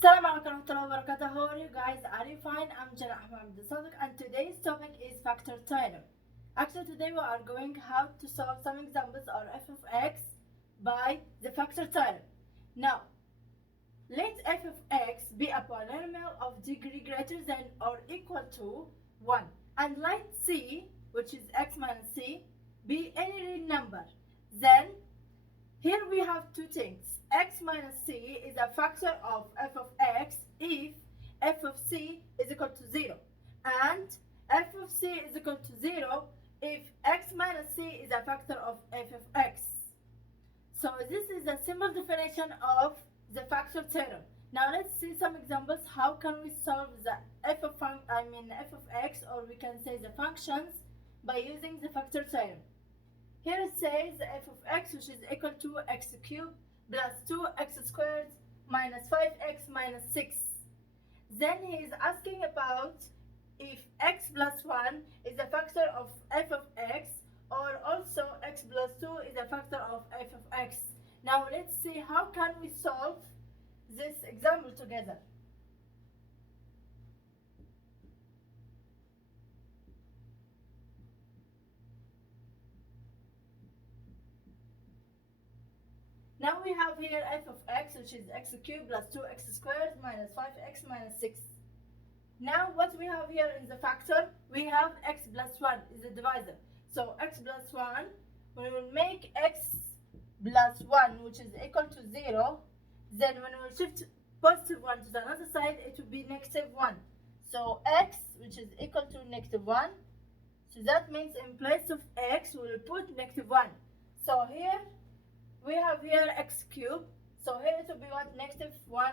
Assalamu alaikum warahmatullahi wabarakatuh. How are you guys? Are you fine? I'm Jana Ahmed Sadiq and today's topic is factor theorem. Actually today we are going how to solve some examples of f of x by the factor theorem. Now, let f of x be a polynomial of degree greater than or equal to 1 and let c, which is x minus c, be any real number. Then here we have two things. X minus c is a factor of f of x if f of c is equal to 0, and f of c is equal to 0 if x minus c is a factor of f of x. So this is a simple definition of the factor theorem. Now let's see some examples. How can we solve the f of x, or we can say the functions, by using the factor theorem. Here it says f of x, which is equal to x cubed plus 2x squared minus 5x minus 6. Then he is asking about if x plus 1 is a factor of f of x, or also x plus 2 is a factor of f of x. Now let's see how can we solve this example together. Now we have here f of x, which is x cubed plus 2x squared minus 5x minus 6. Now what we have here in the factor, we have x plus 1 is the divisor. So x plus 1, we will make x plus 1, which is equal to 0. Then when we shift positive 1 to the other side, it will be negative 1. So x, which is equal to negative 1. So that means in place of x, we will put negative 1. So here, we have here x cubed, so here it will be what? Negative 1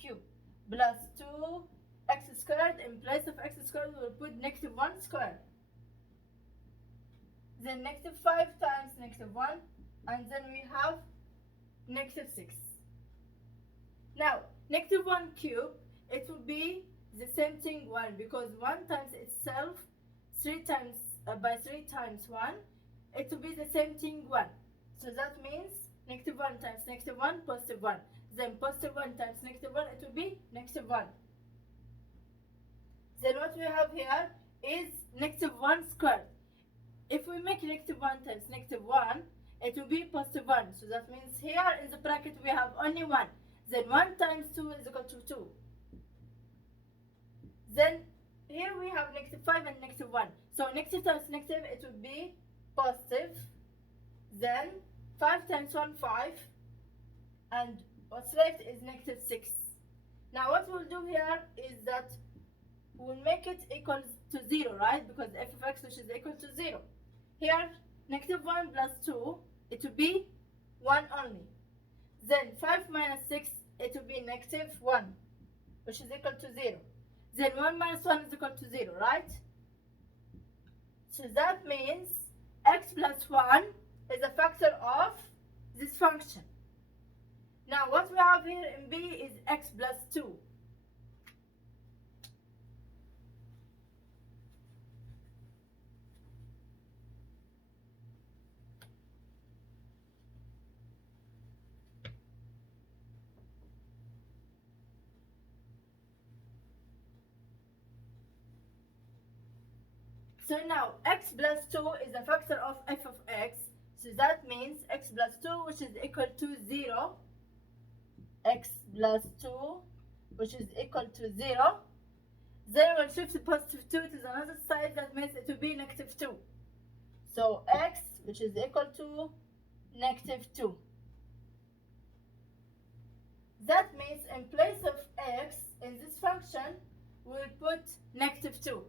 cubed plus 2x squared. In place of x squared, we will put negative 1 squared. Then negative 5 times negative 1, and then we have negative 6. Now, negative 1 cubed, it will be the same thing 1, because 1 times itself, 3 times by 3 times 1, it will be the same thing 1. So that means negative 1 times negative 1, positive 1. Then positive 1 times negative 1, it will be negative 1. Then what we have here is negative 1 squared. If we make negative 1 times negative 1, it will be positive 1. So that means here in the bracket we have only 1. Then 1 times 2 is equal to 2. Then here we have negative 5 and negative 1. So negative times negative, it will be positive. Then 5 times 1, 5, and what's left is negative 6. Now what we'll do here is that we'll make it equal to 0, right? Because f of x, which is equal to 0. Here, negative 1 plus 2, it will be 1 only. Then 5 minus 6, it will be negative 1, which is equal to 0. Then 1 minus 1 is equal to 0, right? So that means x plus 1 is a factor of this function. Now what we have here in B is x plus 2. So now x plus 2 is a factor of f of x. So that means x plus 2, which is equal to 0. X plus 2, which is equal to 0. Then we'll shift the positive 2 to the other side. That means it will be negative 2. So x, which is equal to negative 2. That means in place of x in this function, we'll put negative 2.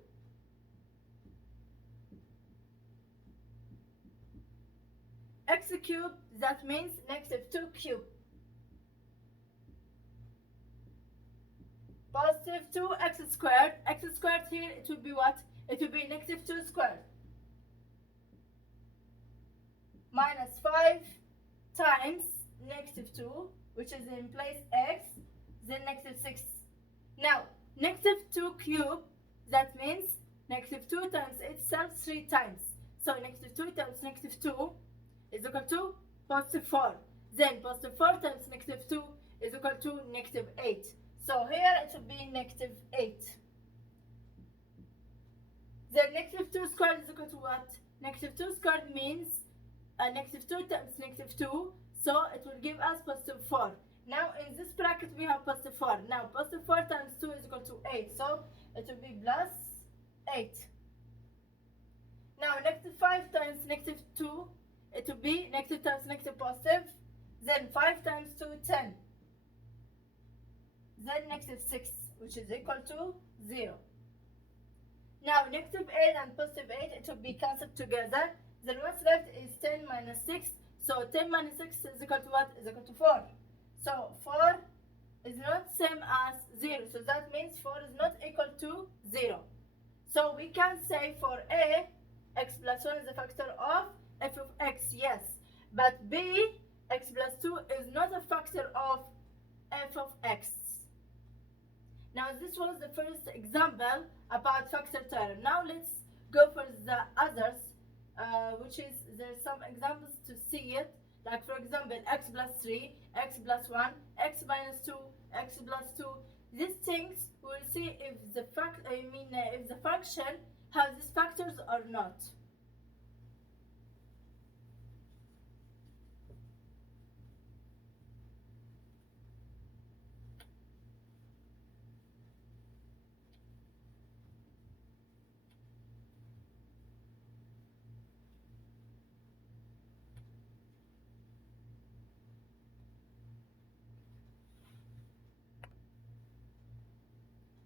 X cubed, that means negative 2 cubed. Positive 2x squared. X squared here, it will be what? It will be negative 2 squared. Minus 5 times negative 2, which is in place x, then negative 6. Now, negative 2 cubed, that means negative 2 times itself 3 times. So negative 2 times negative 2 is equal to positive 4. Then positive 4 times negative 2 is equal to negative 8. negative 2 squared means negative 2 times negative 2, so it will give us positive 4. Now in this bracket we have positive 4. Now positive 4 times 2 is equal to 8, so it will be plus 8. Now negative 5 times negative 2, it will be negative times negative positive. Then 5 times 2, 10. Then negative 6, which is equal to 0. Now negative 8 and positive 8, it will be cancelled together. Then what's left is 10 minus 6. So 10 minus 6 is equal to what? Is equal to 4. So 4 is not same as 0. So that means 4 is not equal to 0. So we can say for A, x plus 1 is a factor of f of x, yes. But B, x plus 2 is not a factor of f of x. Now this was the first example about factor theorem. Now let's go for the others, which is there's some examples to see it. Like for example, x plus 3, x plus 1, x minus 2, x plus 2. These things we'll see if the if the function has these factors or not.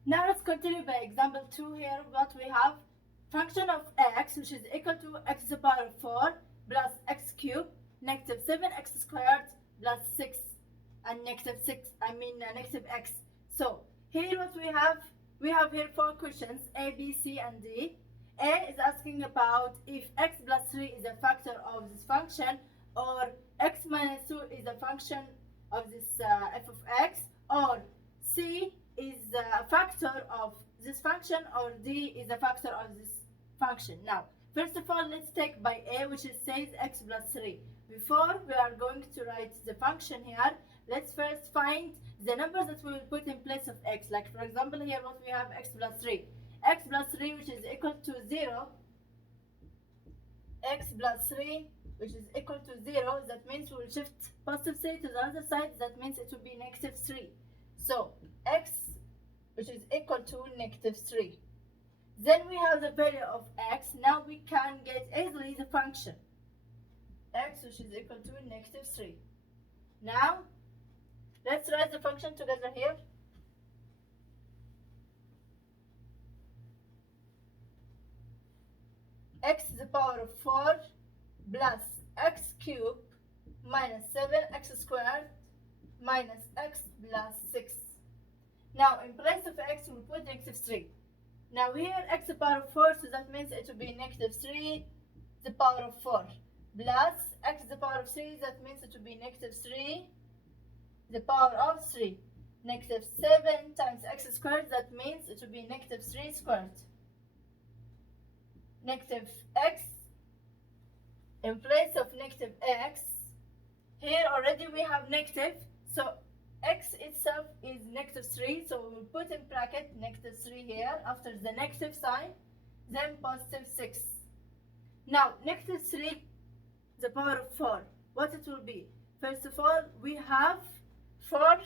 Now let's continue by example 2 here. What we have, function of x, which is equal to x to the power of 4 plus x cubed, negative 7x squared plus 6 and negative x. So here what we have here 4 questions, A, B, C and D. A is asking about if x plus 3 is a factor of this function, or x minus 2 is a function of this f of x, or C is a factor of this function, or D is a factor of this function. Now, first of all, let's take by A, which is says x plus 3. Before we are going to write the function here, let's first find the numbers that we will put in place of x. Like for example, here what we have, x plus 3. X plus 3, which is equal to 0. X plus 3, which is equal to 0. That means we will shift positive 3 to the other side. That means it will be negative 3. So x, which is equal to negative 3. Then we have the value of x. Now we can get easily the function x, which is equal to negative 3. Now let's write the function together here. X to the power of 4 plus x cubed minus 7x squared minus x plus 6. Now in place of x we'll put negative 3. Now here x to the power of 4, so that means it will be negative 3 to the power of 4 plus x to the power of 3, that means it will be negative 3 to the power of 3. Negative 7 times x squared, that means it will be negative 3 squared. Negative x in place of negative x. Here already we have negative, so x itself is negative 3, so we will put in bracket negative 3 here after the negative sign, then positive 6. Now negative 3 the power of 4, what it will be? First of all, we have 4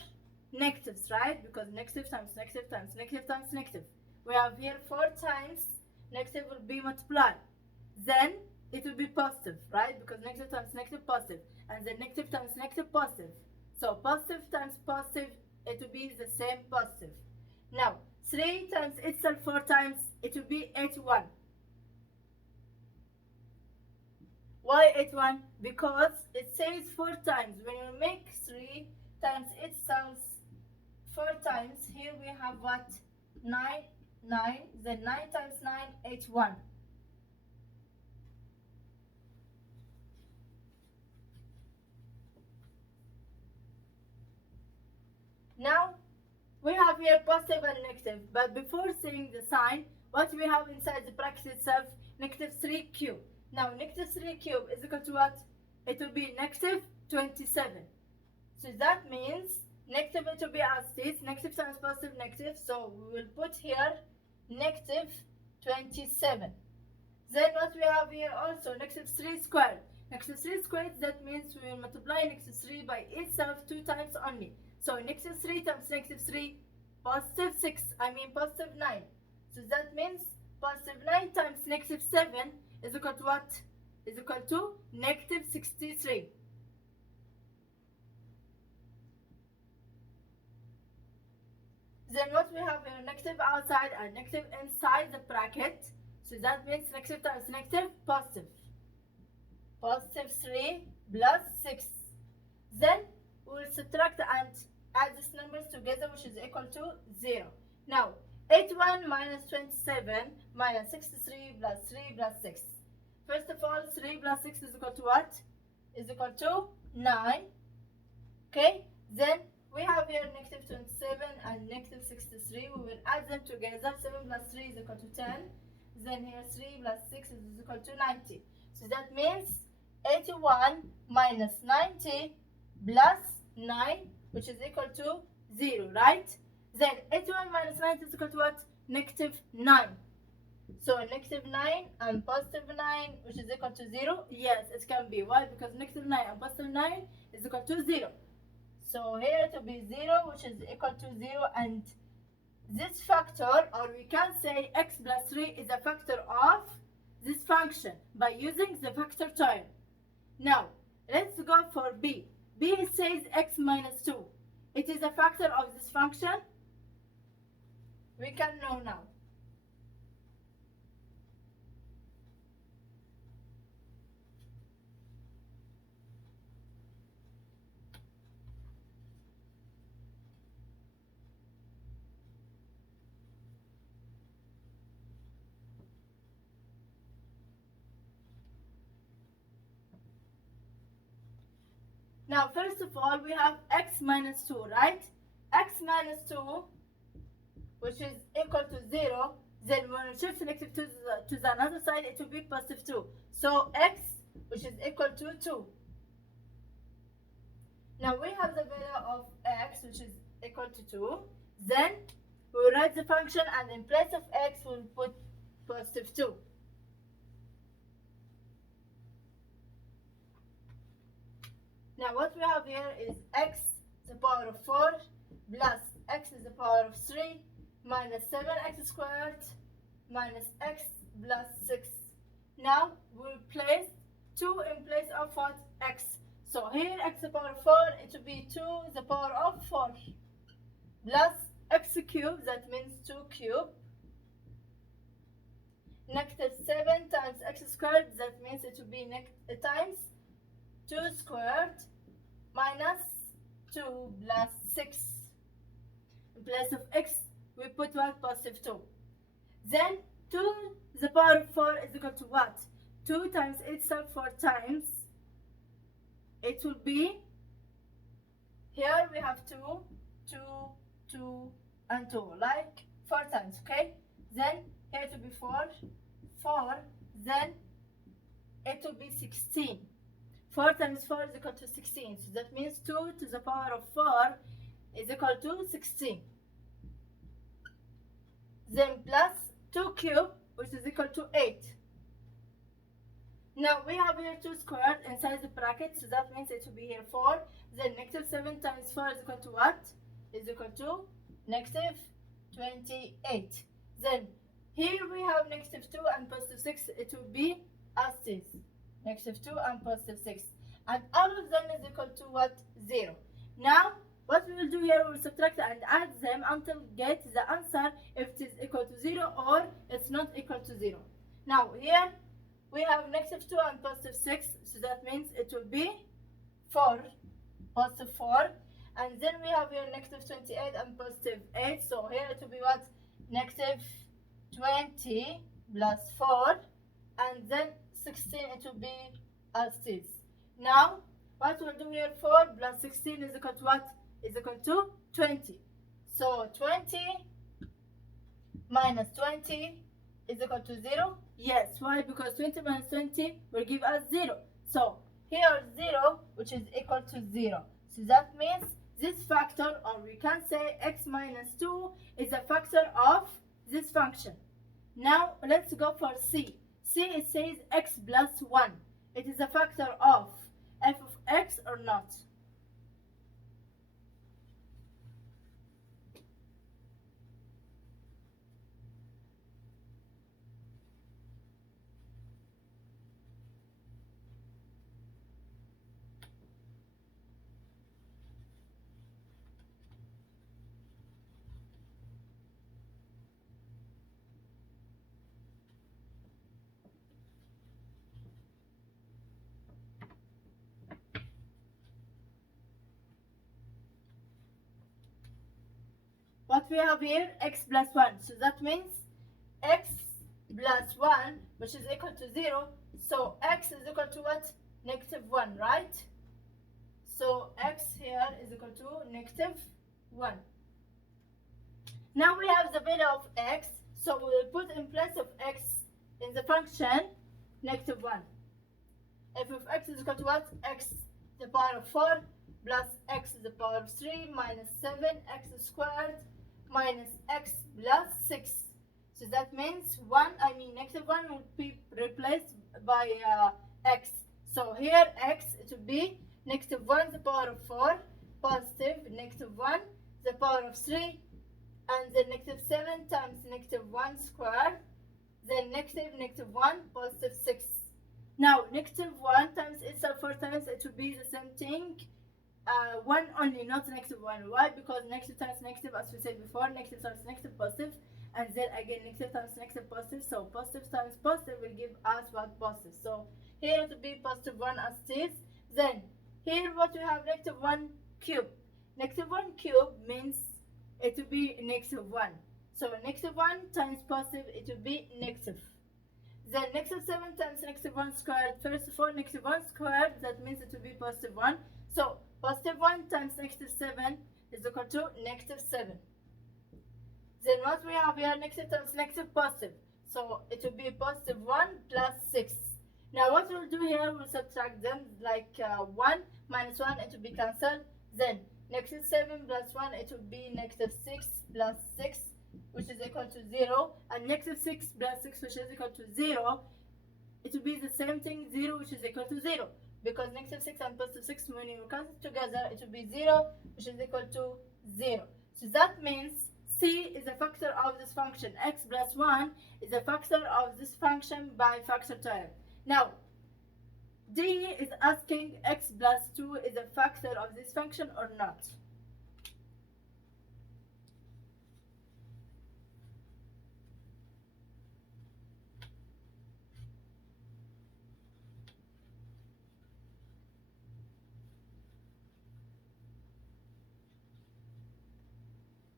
negatives, right? Because negative times negative times negative times negative. We have here 4 times negative will be multiplied. Then it will be positive, right? Because negative times negative positive, and then negative times negative positive. So positive times positive, it will be the same positive. Now 3 times itself 4 times, it will be 81. Why 81? Because it says 4 times. When you make 3 times itself 4 times, here we have what? 9, 9, then 9 times 9, 81. Now we have here positive and negative, but before saying the sign, what we have inside the bracket itself, negative 3 cubed. Now negative 3 cubed is equal to what? It will be negative 27. So that means negative, it will be as it is, negative times positive negative, so we will put here negative 27. Then what we have here also, negative 3 squared. Negative 3 squared, that means we will multiply negative 3 by itself 2 times only. So negative 3 times negative 3, positive 6, positive 9. So that means positive 9 times negative 7 is equal to what? Is equal to negative 63. Then what we have here, negative outside and negative inside the bracket. So that means negative times negative, positive. Positive 3 plus 6. Then we will subtract and add these numbers together, which is equal to 0. Now, 81 minus 27 minus 63 plus 3 plus 6. First of all, 3 plus 6 is equal to what? Is equal to 9. Okay, then we have here negative 27 and negative 63. We will add them together. 7 plus 3 is equal to 10. Then here 3 plus 6 is equal to 90. So that means 81 minus 90 plus 9, which is equal to 0, right? Then 81 minus 90 is equal to what? Negative 9. So negative 9 and positive 9, which is equal to 0. Yes, it can be. Why? Because negative 9 and positive 9 is equal to 0. So here to be 0, which is equal to 0, and this factor, or we can say x plus 3 is a factor of this function by using the factor term. Now, let's go for b. b says x minus 2. It is a factor of this function. We can know now. Now, first of all, we have x minus 2, right? X minus 2, which is equal to 0. Then when we shift negative 2 to the another side, it will be positive 2. So x, which is equal to 2. Now, we have the value of x, which is equal to 2. Then, we will write the function, and in place of x, we will put positive 2. Now what we have here is x to the power of 4 plus x to the power of 3 minus 7x squared minus x plus 6. Now we'll place 2 in place of what? X. So here x to the power of 4, it will be 2 to the power of 4 plus x cubed, that means 2 cubed. Negative 7 times x squared, that means it will be times 2 squared minus 2 plus 6. In place of x, we put what? Positive 2. Then 2 to the power of 4 is equal to what? 2 times itself 4 times. It will be, here we have 2, 2, 2, and 2, like 4 times, okay? Then here it will be 4, 4, then it will be 16. 4 times 4 is equal to 16. So that means 2 to the power of 4 is equal to 16. Then plus 2 cubed, which is equal to 8. Now we have here 2 squared inside the bracket, so that means it will be here 4. Then negative 7 times 4 is equal to what? Is equal to negative 28. Then here we have negative 2 and positive 6. It will be as is. Negative 2 and positive 6. And all of them is equal to what? 0. Now, what we will do here, we will subtract and add them until we get the answer if it is equal to 0 or it's not equal to 0. Now, here we have negative 2 and positive 6. So that means it will be 4. Positive 4. And then we have here negative 28 and positive 8. So here it will be what? Negative 20 plus 4. And then 16, it will be as is. Now, what we'll do here, 4 plus 16 is equal to what? Is equal to 20. So 20 minus 20 is equal to 0. Yes, why? Because 20 minus 20 will give us 0. So here 0, which is equal to 0. So that means this factor, or we can say x minus 2, is a factor of this function. Now let's go for C. C, it says x plus 1. It is a factor of f of x or not? What we have here, x plus 1. So that means x plus 1, which is equal to 0. So x is equal to what? Negative 1, right? So x here is equal to negative 1. Now we have the value of x. So we will put in place of x in the function negative 1. F of x is equal to what? X to the power of 4 plus x to the power of 3 minus 7x squared minus x plus 6. So that means negative 1 will be replaced by x. So here x it will be negative 1 to the power of 4 positive negative 1 to the power of 3 and then negative 7 times negative 1 squared, then negative 1 positive 6. Now negative 1 times itself 4 times, it will be the same thing. 1 only, not negative 1. Why? Because negative times negative, as we said before, negative times negative positive, and then again negative times negative positive. So positive times positive will give us what? Positive. So here it will be positive 1 as it is. Then here what we have, negative 1 cube. Negative 1 cube means it will be negative 1. So negative 1 times positive, it will be negative. Then negative 7 times negative 1 squared. First of all, negative 1 squared, that means it will be positive 1. So positive 1 times negative 7 is equal to negative 7. Then what we have here, negative times negative positive. So it will be positive 1 plus 6. Now what we'll do here, we'll subtract them like 1 minus 1, it will be cancelled. Then negative 7 plus 1, it will be negative 6 plus 6, which is equal to 0. And negative 6 plus 6, which is equal to 0, it will be the same thing, 0, which is equal to 0. Because negative 6 and positive 6, when you cancel together, it will be 0, which is equal to 0. So that means C is a factor of this function. X plus 1 is a factor of this function by factor theorem. Now, D is asking x plus 2 is a factor of this function or not.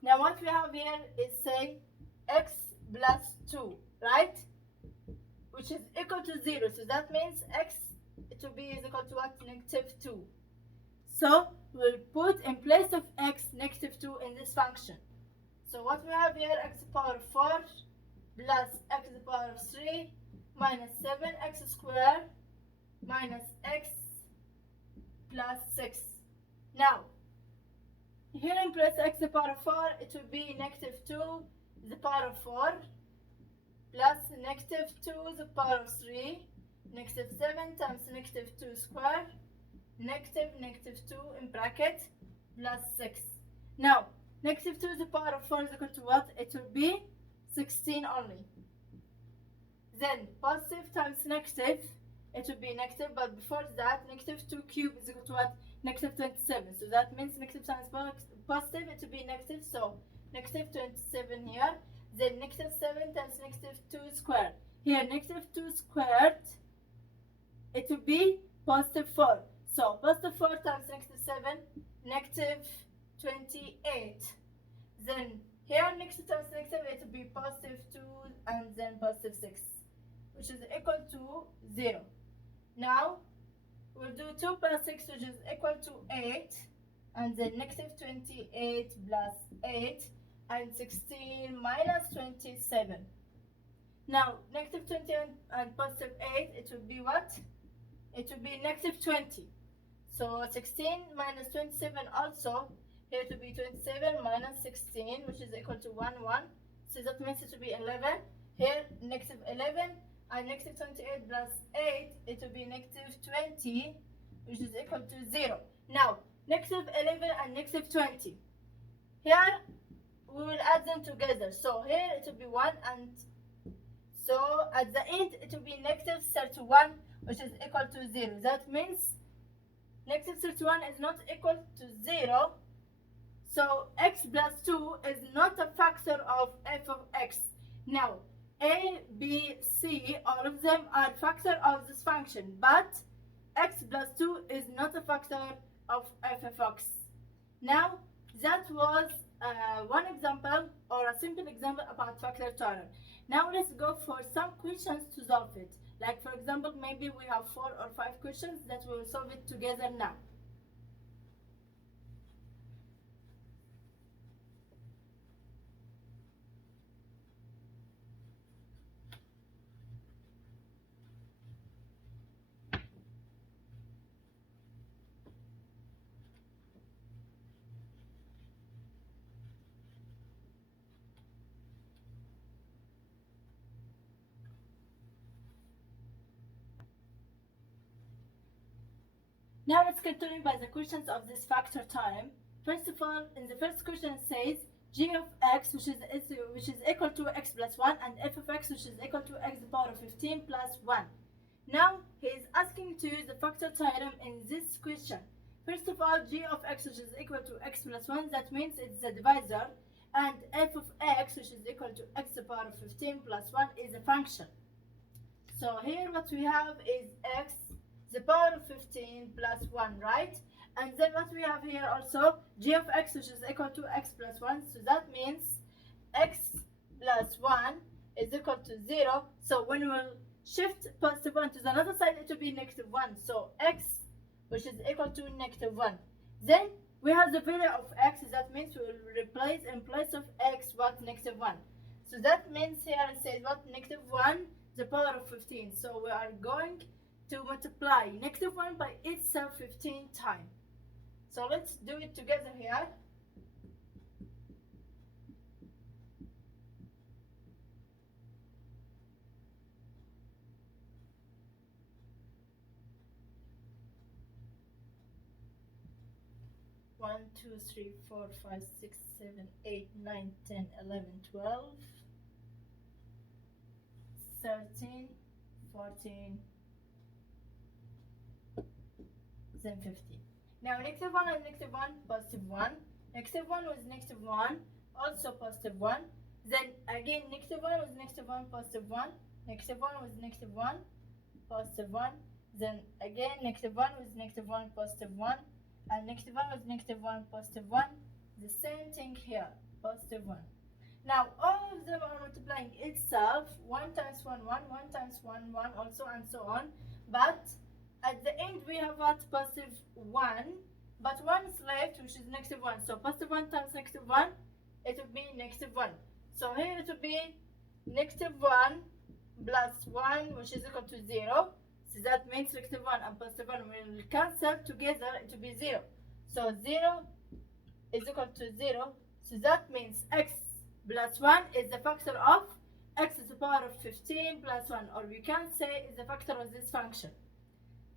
Now what we have here is say x plus 2, right? Which is equal to 0. So that means x to be is equal to what? Negative 2. So we'll put in place of x negative 2 in this function. So what we have here, x to the power of 4 plus x to the power of 3 minus 7x squared minus x plus 6. Now, here in place x to the power of 4, it will be negative 2 to the power of 4 plus negative 2 to the power of 3, negative 7 times negative 2 squared, negative 2 in bracket, plus 6. Now, negative 2 to the power of 4 is equal to what? It will be 16 only. Then, positive times negative, it will be negative, but before that, negative 2 cubed is equal to what? Negative 27. So that means negative times positive, it will be negative, so negative 27 here. Then negative 7 times negative 2 squared. Here, negative 2 squared, it will be positive 4. So positive 4 times negative 7, negative 28. Then here, negative times negative, it will be positive 2 and then positive 6, which is equal to 0. Now, we'll do 2 plus 6, which is equal to 8, and then negative 28 plus 8, and 16 minus 27. Now, negative 20 and positive 8, it will be what? It will be negative 20. So 16 minus 27 also, here to be 27 minus 16, which is equal to 1, 1. So that means it will be 11. Here, negative 11 and negative 28 plus 8, it will be negative 20, which is equal to 0. Now, negative 11 and negative 20. Here, we will add them together. So here it will be 1, and so at the end it will be negative 31, which is equal to 0. That means negative 31 is not equal to 0. So x plus 2 is not a factor of f of x. Now, a, b, c, all of them are factor of this function, but x plus 2 is not a factor of f of x. Now, that was one example or a simple example about factor theorem. Now let's go for some questions to solve it. Like for example, maybe we have 4 or 5 questions that we will solve it together now. Now let's continue by the questions of this factor theorem. First of all, in the first question it says g of x, which is equal to x plus 1, and f of x, which is equal to x to the power of 15 plus 1. Now he is asking to use the factor theorem in this question. First of all, g of x, which is equal to x plus 1, that means it's the divisor, and f of x, which is equal to x to the power of 15 plus 1, is a function. So here what we have is x the power of 15 plus 1, right? And then what we have here also, g of x, which is equal to x plus 1. So that means x plus 1 is equal to 0. So when we'll shift positive 1 to the other side, it will be negative 1. So x, which is equal to negative 1. Then we have the value of x. That means we will replace in place of x what? Negative 1. So that means here it says what? Negative 1 the power of 15. So we are going to multiply negative 1 by itself 15 times. So let's do it together here. One, 2, 3, 4, 5, 6, 7, 8, 9, 10, 11, 12, 13, 14, then 15. Now negative 1 and negative 1, positive 1. Negative 1 was negative 1, also positive 1. Then again negative 1 was negative 1, positive 1. Negative 1 was negative 1, positive 1. Then again negative 1 was negative 1, positive 1. And negative 1 was negative 1, positive 1. The same thing here, positive 1. Now all of them are multiplying itself. 1 times 1, 1, 1 times 1, 1 also, and so on. But at the end we have what? Positive 1, but 1 is left, which is negative 1. So positive 1 times negative 1, it will be negative 1. So here it will be negative 1 plus 1, which is equal to 0. So that means negative 1 and positive 1 will cancel together, it will be 0. So 0 is equal to 0. So that means x plus 1 is the factor of x to the power of 15 plus 1, or we can say is the factor of this function.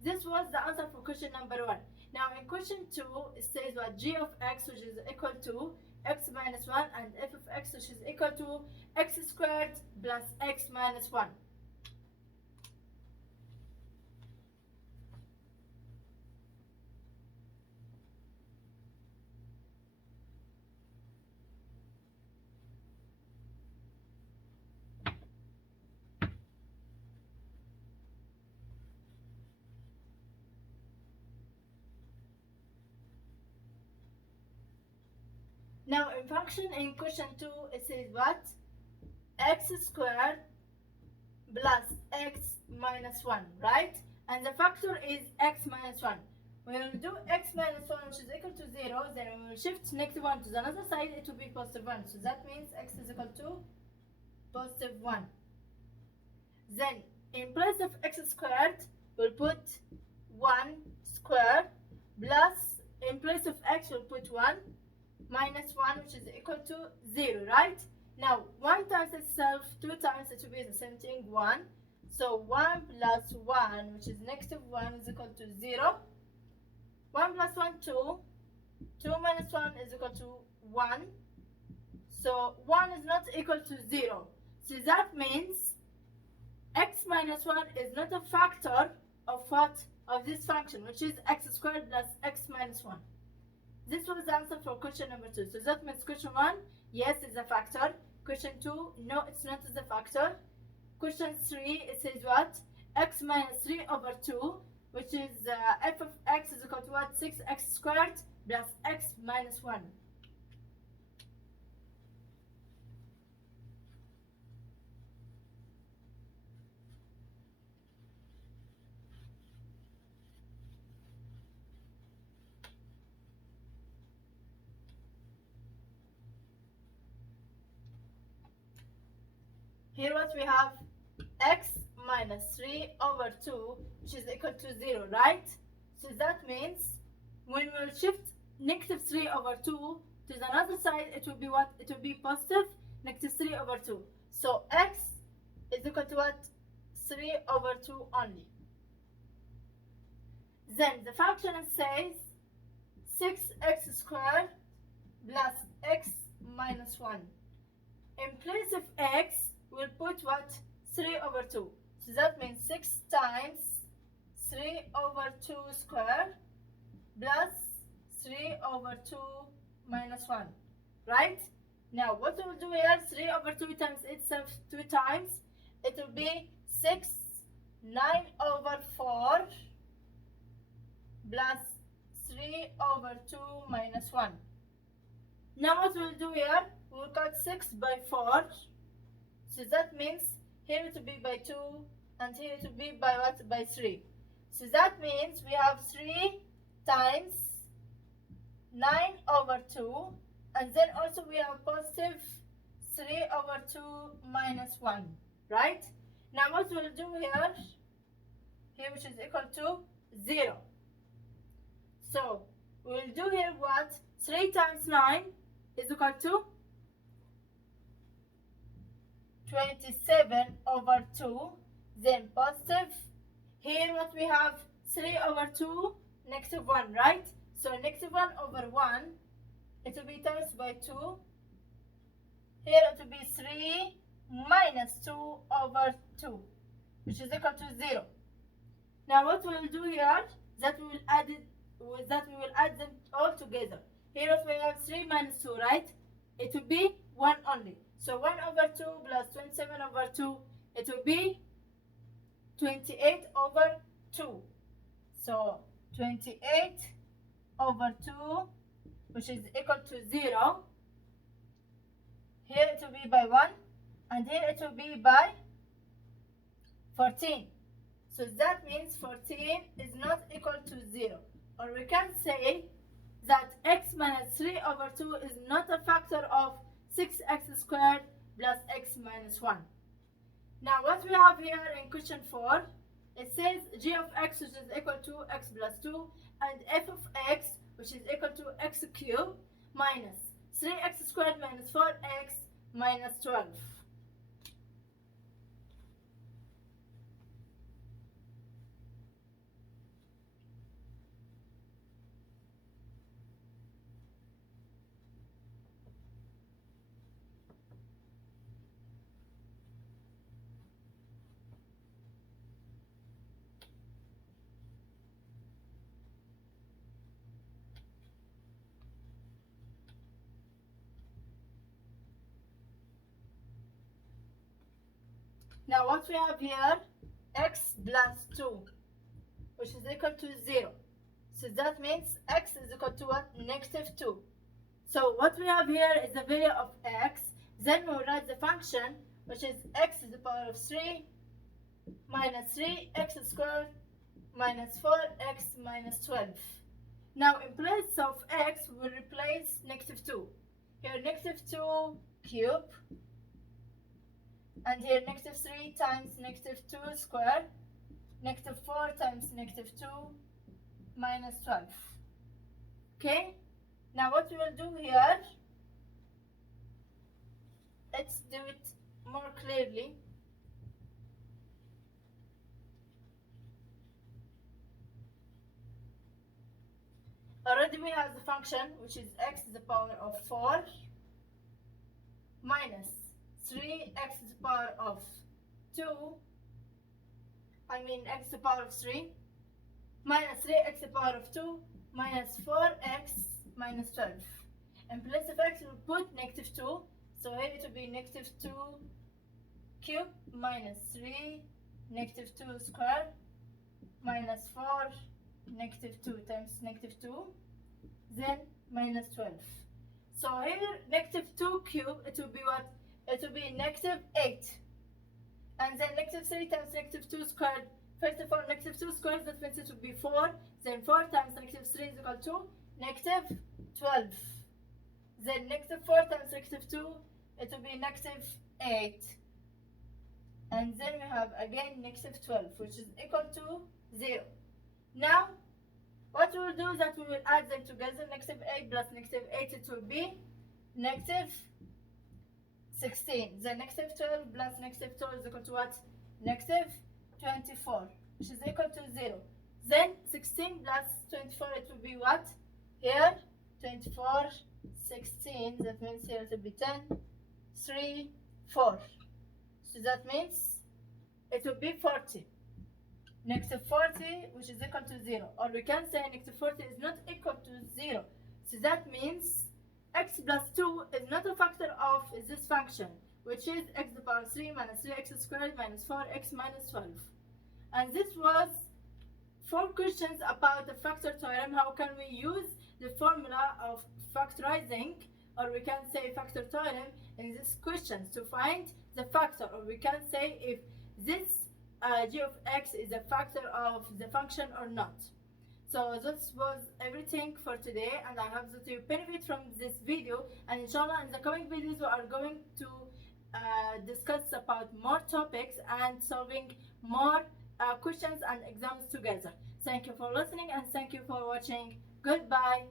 This was the answer for question number 1. Now in question 2, it says what? G of x, which is equal to x minus 1, and f of x, which is equal to x squared plus x minus 1. Now in function in question 2, it says what? X squared plus x minus 1, right? And the factor is x minus 1. We will do x minus 1, which is equal to 0, then we will shift negative 1 to the other side, it will be positive 1. So that means x is equal to positive 1. Then in place of x squared, we'll put 1 squared plus, in place of x, we'll put 1 minus 1, which is equal to 0, right? Now 1 times itself 2 times, it will be the same thing, 1. So 1 plus 1, which is negative 1, is equal to 0. 1 plus 1, 2. 2 minus 1 is equal to 1. So 1 is not equal to 0. So that means x minus 1 is not a factor of what? Of this function, which is x squared plus x minus 1. This was the answer for question number 2. So that means question 1, yes, is a factor. Question 2, no, it's not a factor. Question 3, it says what? X minus 3 over 2, which is f of x is equal to what? 6x squared plus x minus 1. Here what we have, x minus 3 over 2, which is equal to 0, right? So that means when we will shift negative 3 over 2 to the other side, it will be what? It will be positive negative 3 over 2. So x is equal to what? 3 over 2 only. Then the function says 6x squared plus x minus 1. In place of x, we'll put what? 3 over 2. So that means 6 times 3 over 2 squared plus 3 over 2 minus 1. Right? Now what we'll do here, 3 over 2 times itself 2 times, it will be 6, 9 over 4 plus 3 over 2 minus 1. Now what we'll do here, we'll cut 6 by 4. So that means here it will be by 2 and here it will be by what? By 3. So that means we have 3 times 9 over 2, and then also we have positive 3 over 2 minus 1, right? Now what we'll do here which is equal to 0. So we'll do here what? 3 times 9 is equal to 27 over 2, then positive. Here what we have, 3 over 2, negative 1, right? So negative 1 over 1, it will be times by 2. Here it will be 3 minus 2 over 2, which is equal to 0. Now what we will do here, that we will add them all together. Here what we have 3 minus 2, right? It will be 1 only. So 1 over 2 plus 27 over 2, it will be 28 over 2. So 28 over 2, which is equal to 0. Here it will be by 1, and here it will be by 14. So that means 14 is not equal to 0. Or we can say that x minus 3 over 2 is not a factor of 6x squared plus x minus 1. Now what we have here in question 4, it says g of x, which is equal to x plus 2, and f of x, which is equal to x cubed minus 3x squared minus 4x minus 12. Now what we have here, x plus 2, which is equal to 0. So that means x is equal to what? Negative 2. So what we have here is the value of x. Then we'll write the function, which is x to the power of 3 minus 3x squared minus 4x minus 12. Now in place of x, we'll replace negative 2. Here negative 2 cube, and here negative 3 times negative 2 squared, negative 4 times negative 2 minus 12. Okay, now what we will do here, let's do it more clearly. we have the function which is x to the power of 4 minus 3x to the power of 2, x to the power of 3 minus 3x to the power of 2 minus 4x minus 12. In place of x, we'll put negative 2. So here it will be negative 2 cube minus 3 negative 2 square minus 4 negative 2 times negative 2, then minus 12. So here negative 2 cube, it will be what? It will be negative 8. And then negative 3 times negative 2 squared. First of all, negative 2 squared, that means it will be 4. Then 4 times negative 3 is equal to negative 12. Then negative 4 times negative 2, it will be negative 8. And then we have again negative 12, which is equal to 0. Now, what we will do is that we will add them together. Negative 8 plus negative 8, it will be negative 16. Then negative 12 plus negative 2 is equal to what? Negative 24, which is equal to 0. Then 16 plus 24, it will be what? Here, 24, 16, that means here it will be 10, 3, 4. So that means it will be 40. Negative 40, which is equal to 0. Or we can say negative 40 is not equal to 0. So that means x plus 2 is not a factor of this function, which is x to the power 3 minus 3x squared minus 4x minus 12. And this was 4 questions about the factor theorem. How can we use the formula of factorizing, or we can say factor theorem, in these questions to find the factor, or we can say if this g of x is a factor of the function or not. So this was everything for today, and I hope that you benefit from this video, and inshallah in the coming videos we are going to discuss about more topics and solving more questions and exams together. Thank you for listening and thank you for watching. Goodbye.